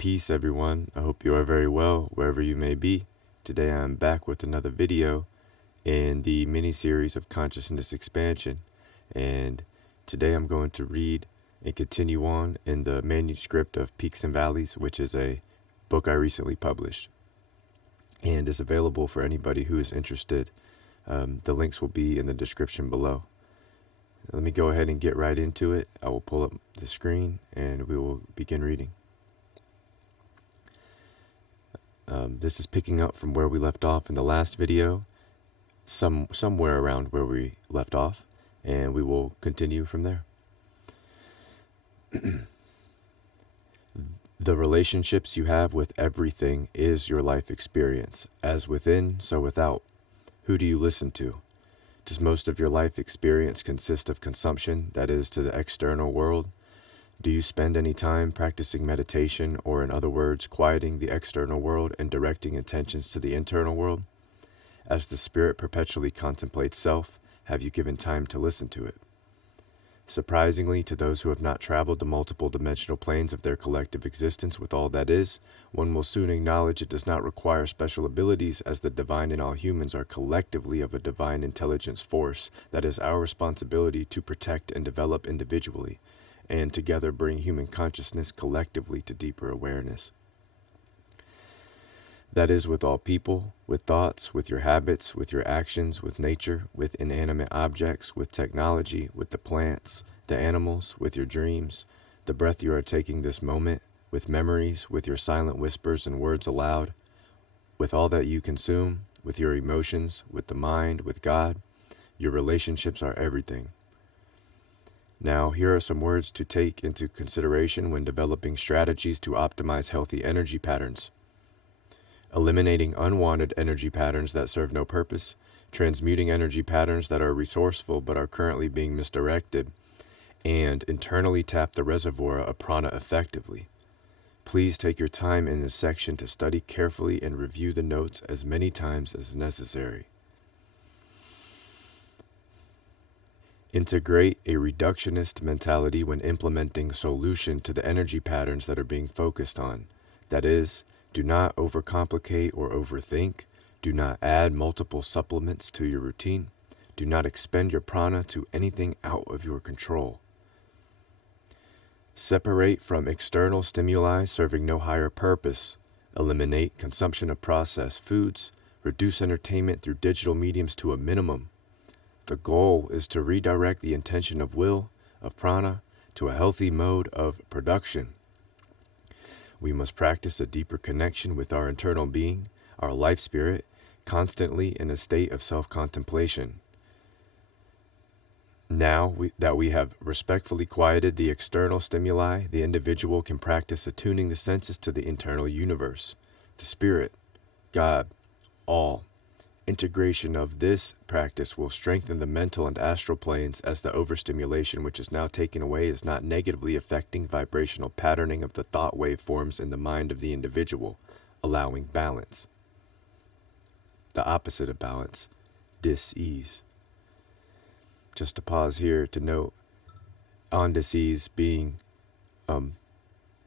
Peace, everyone. I hope you are very well wherever you may be. Today I'm back with another video in the mini-series of consciousness expansion. And today I'm going to read and continue on in the manuscript of Peaks and Valleys, which is a book I recently published and is available for anybody who is interested. The links will be in the description below. Let me go ahead and get right into it. I will pull up the screen and we will begin reading. This is picking up from where we left off in the last video, somewhere around where we left off, and we will continue from there. The relationships you have with everything is your life experience. As within, so without. Who do you listen to? Does most of your life experience consist of consumption, that is, to the external world? Do you spend any time practicing meditation, or in other words, quieting the external world and directing intentions to the internal world? As the spirit perpetually contemplates self, have you given time to listen to it? Surprisingly, to those who have not traveled the multiple dimensional planes of their collective existence with all that is, one will soon acknowledge it does not require special abilities, as the divine in all humans are collectively of a divine intelligence force that is our responsibility to protect and develop individually, and together bring human consciousness collectively to deeper awareness. That is with all people, with thoughts, with your habits, with your actions, with nature, with inanimate objects, with technology, with the plants, the animals, with your dreams, the breath you are taking this moment, with memories, with your silent whispers and words aloud, with all that you consume, with your emotions, with the mind, with God. Your relationships are everything. Now, here are some words to take into consideration when developing strategies to optimize healthy energy patterns. Eliminating unwanted energy patterns that serve no purpose, transmuting energy patterns that are resourceful but are currently being misdirected, and internally tap the reservoir of prana effectively. Please take your time in this section to study carefully and review the notes as many times as necessary. Integrate a reductionist mentality when implementing solution to the energy patterns that are being focused on. That is, do not overcomplicate or overthink. Do not add multiple supplements to your routine. Do not expend your prana to anything out of your control. Separate from external stimuli serving no higher purpose. Eliminate consumption of processed foods. Reduce entertainment through digital mediums to a minimum. The goal is to redirect the intention of will, of prana, to a healthy mode of production. We must practice a deeper connection with our internal being, our life spirit, constantly in a state of self-contemplation. Now that we have respectfully quieted the external stimuli, the individual can practice attuning the senses to the internal universe, the spirit, God, all. Integration of this practice will strengthen the mental and astral planes, as the overstimulation which is now taken away is not negatively affecting vibrational patterning of the thought waveforms in the mind of the individual, allowing balance. The opposite of balance, dis-ease. Just to pause here to note, on dis-ease being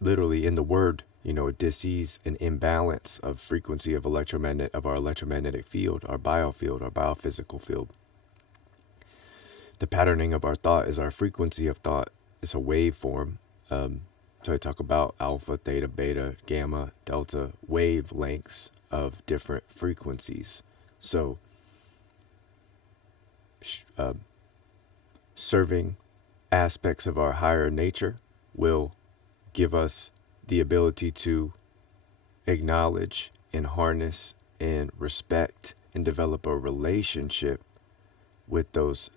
literally in the word, dis-ease, an imbalance of frequency of our electromagnetic field, our biofield, our biophysical field. The patterning of our thought is our frequency of thought. It's a waveform. So I talk about alpha, theta, beta, gamma, delta wavelengths of different frequencies. So serving aspects of our higher nature will give us the ability to acknowledge and harness and respect and develop a relationship with those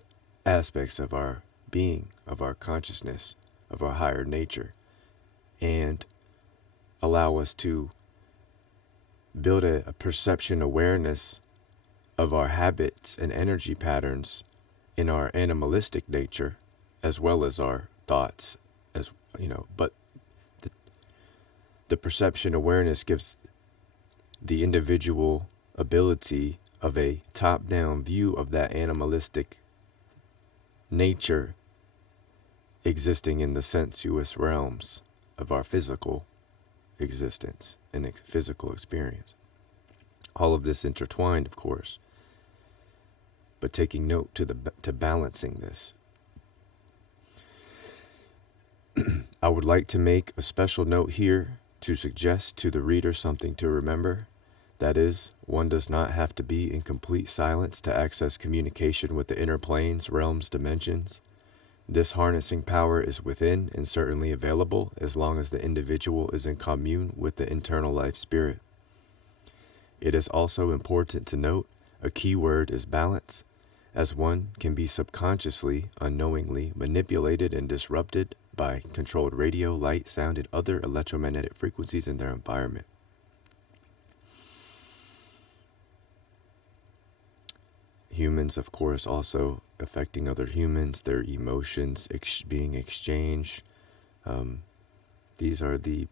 aspects of our being, of our consciousness, of our higher nature, and allow us to build a perception awareness of our habits and energy patterns in our animalistic nature, as well as our thoughts, but the perception awareness gives the individual ability of a top-down view of that animalistic nature existing in the sensuous realms of our physical existence and physical experience. All of this intertwined, of course, but taking note to balancing this. I would like to make a special note here to suggest to the reader something to remember. That is, one does not have to be in complete silence to access communication with the inner planes, realms, dimensions. This harnessing power is within and certainly available as long as the individual is in commune with the internal life spirit. It is also important to note a key word is balance, as one can be subconsciously, unknowingly manipulated and disrupted by controlled radio, light, sound, and other electromagnetic frequencies in their environment. Humans, of course, also affecting other humans, their emotions being exchanged. These are the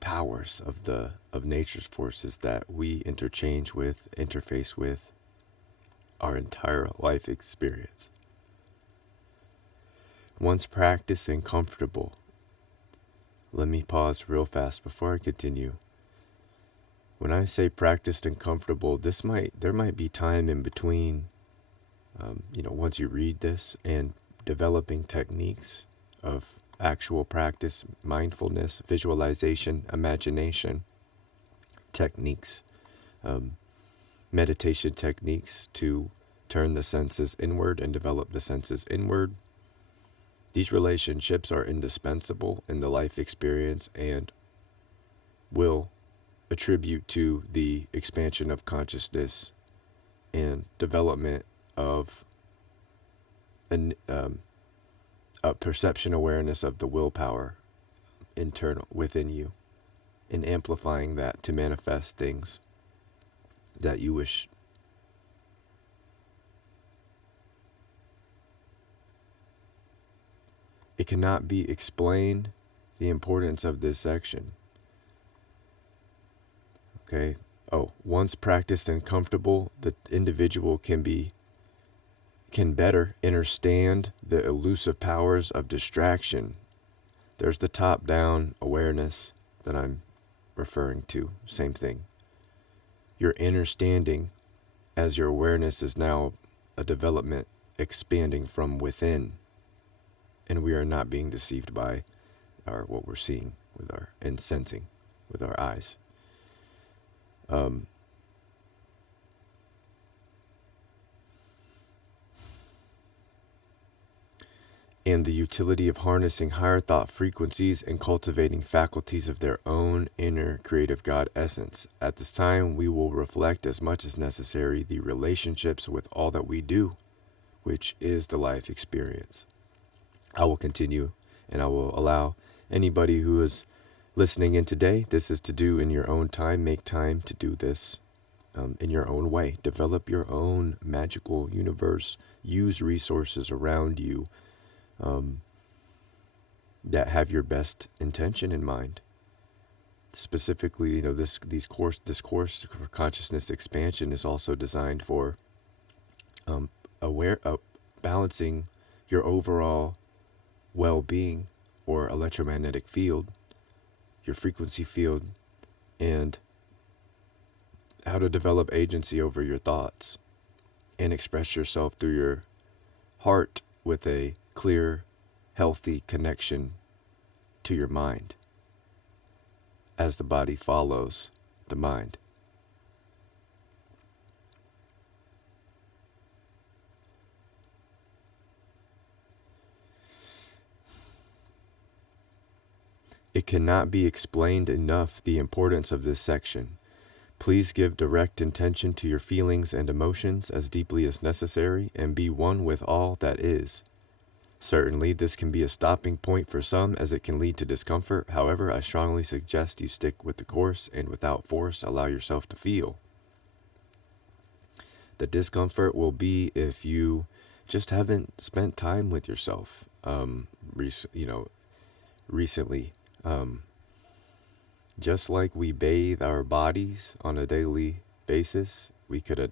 powers of nature's forces that we interchange with, interface with our entire life experience. Once practiced and comfortable, let me pause real fast before I continue. When I say practiced and comfortable, there might be time in between, once you read this and developing techniques of actual practice, mindfulness, visualization, imagination techniques, meditation techniques to turn the senses inward and develop the senses inward. These relationships are indispensable in the life experience and will attribute to the expansion of consciousness and development of a perception awareness of the willpower internal within you, and amplifying that to manifest things that you wish. It cannot be explained the importance of this section. Okay. Once practiced and comfortable, the individual can better understand the elusive powers of distraction. There's the top-down awareness that I'm referring to. Same thing. Your understanding as your awareness is now a development expanding from within. And we are not being deceived by what we're seeing and sensing with our eyes. And the utility of harnessing higher thought frequencies and cultivating faculties of their own inner creative God essence. At this time, we will reflect as much as necessary the relationships with all that we do, which is the life experience. I will continue, and I will allow anybody who is listening in today, this is to do in your own time. Make time to do this in your own way. Develop your own magical universe. Use resources around you that have your best intention in mind. Specifically, this course for consciousness expansion is also designed for balancing your overall well-being or electromagnetic field, your frequency field, and how to develop agency over your thoughts and express yourself through your heart with a clear, healthy connection to your mind as the body follows the mind. It cannot be explained enough the importance of this section. Please give direct intention to your feelings and emotions as deeply as necessary and be one with all that is. Certainly, this can be a stopping point for some as it can lead to discomfort. However, I strongly suggest you stick with the course and without force allow yourself to feel. The discomfort will be if you just haven't spent time with yourself recently. Just like we bathe our bodies on a daily basis, we could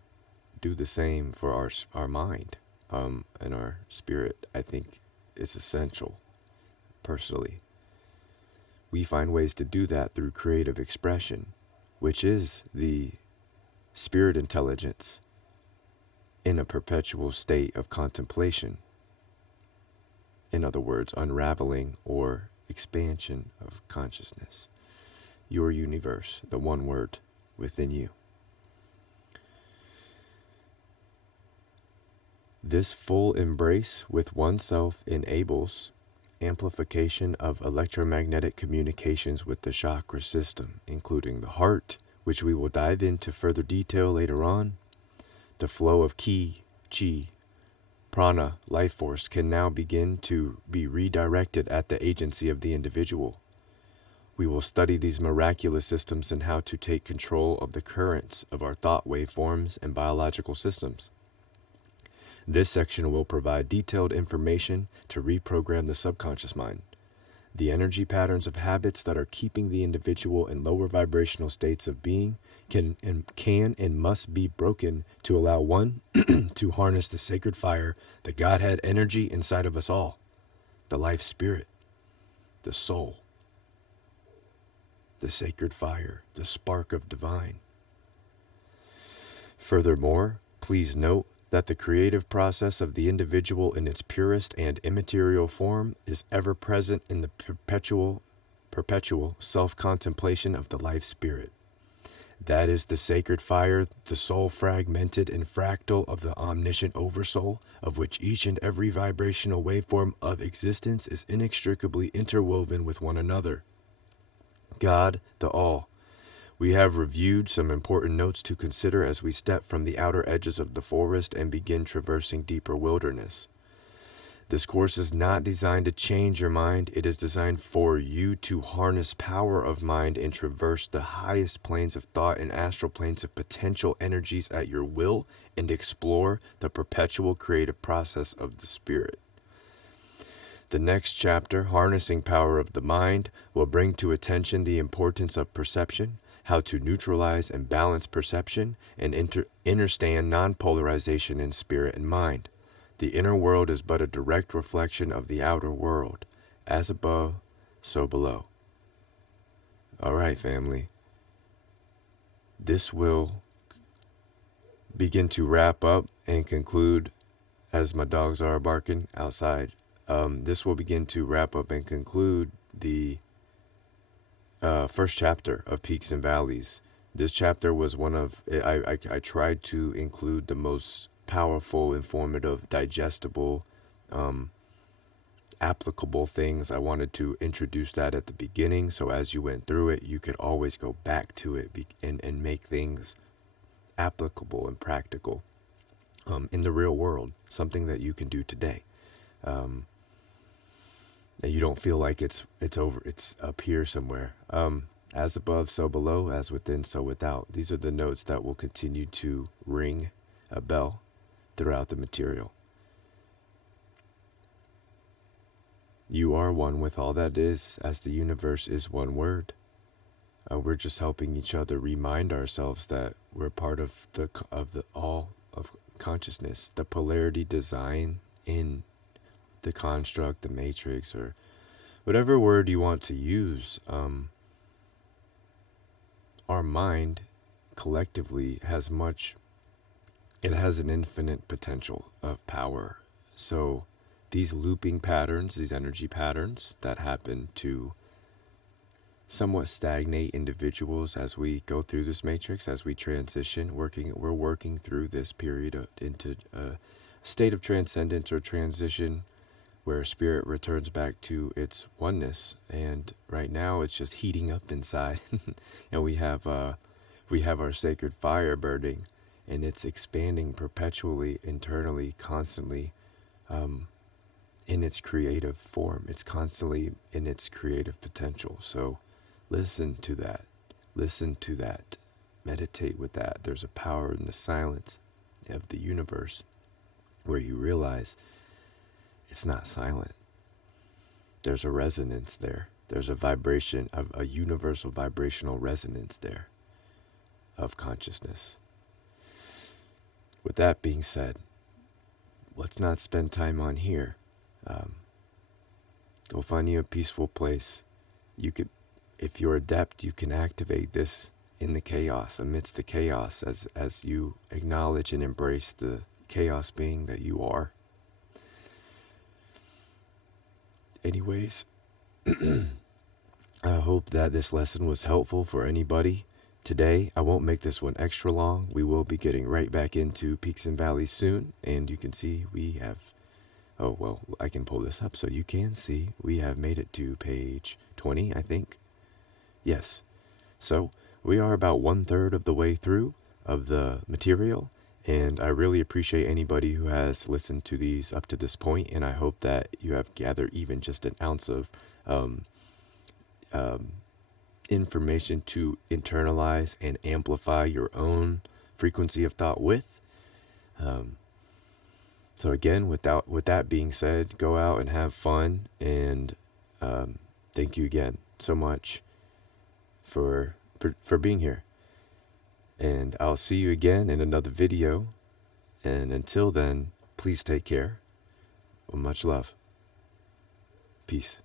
do the same for our mind and our spirit. I think it's essential, personally. We find ways to do that through creative expression, which is the spirit intelligence in a perpetual state of contemplation. In other words, unraveling or expansion of consciousness. Your universe, the one word within you. This full embrace with oneself enables amplification of electromagnetic communications with the chakra system, including the heart, which we will dive into further detail later on. The flow of ki, chi, prana, life force can now begin to be redirected at the agency of the individual. We will study these miraculous systems and how to take control of the currents of our thought waveforms and biological systems. This section will provide detailed information to reprogram the subconscious mind. The energy patterns of habits that are keeping the individual in lower vibrational states of being can and must be broken to allow one to harness the sacred fire, the Godhead energy inside of us all, the life spirit, the soul, the sacred fire, the spark of divine. Furthermore, please note that the creative process of the individual in its purest and immaterial form is ever present in the perpetual self-contemplation of the life spirit. That is the sacred fire, the soul fragmented and fractal of the omniscient oversoul, of which each and every vibrational waveform of existence is inextricably interwoven with one another. God, the All. We have reviewed some important notes to consider as we step from the outer edges of the forest and begin traversing deeper wilderness. This course is not designed to change your mind. It is designed for you to harness power of mind and traverse the highest planes of thought and astral planes of potential energies at your will and explore the perpetual creative process of the spirit. The next chapter, Harnessing Power of the Mind, will bring to attention the importance of perception, how to neutralize and balance perception, and understand non-polarization in spirit and mind. The inner world is but a direct reflection of the outer world. As above, so below. All right, family. This will begin to wrap up and conclude, as my dogs are barking outside. This will begin to wrap up and conclude the first chapter of Peaks and Valleys. This chapter was one of, I tried to include the most powerful, informative, digestible, applicable things. I wanted to introduce that at the beginning, so as you went through it, you could always go back to it and make things applicable and practical in the real world, something that you can do today. And you don't feel like it's up here somewhere. As above, so below, as within, so without. These are the notes that will continue to ring a bell throughout the material. You are one with all that is, as the universe is one word. We're just helping each other remind ourselves that we're part of the all of consciousness, the polarity design in the construct, the matrix, or whatever word you want to use. Our mind collectively has an infinite potential of power. So these looping patterns, these energy patterns that happen to somewhat stagnate individuals as we go through this matrix, as we transition, we're working through this period into a state of transcendence or transition, where spirit returns back to its oneness. And right now it's just heating up inside and we have our sacred fire burning, and it's expanding perpetually, internally, constantly, in its creative form. It's constantly in its creative potential. So listen to that, meditate with that. There's a power in the silence of the universe where you realize it's not silent. There's a resonance there. There's a vibration, a universal vibrational resonance there of consciousness. With that being said, let's not spend time on here. Go find you a peaceful place. You could if you're adept, you can activate this in the chaos, amidst the chaos, as you acknowledge and embrace the chaos being that you are. Anyways, I hope that this lesson was helpful for anybody today. I won't make this one extra long. We will be getting right back into peaks and valleys soon, and you can see we have, oh, well, I can pull this up so you can see we have made it to page 20, I think. Yes. So we are about 1/3 of the way through of the material, and I really appreciate anybody who has listened to these up to this point, and I hope that you have gathered even just an ounce of um, information to internalize and amplify your own frequency of thought with. So again, with that being said, go out and have fun, and thank you again so much for being here. And I'll see you again in another video. And until then, please take care. Much love. Peace.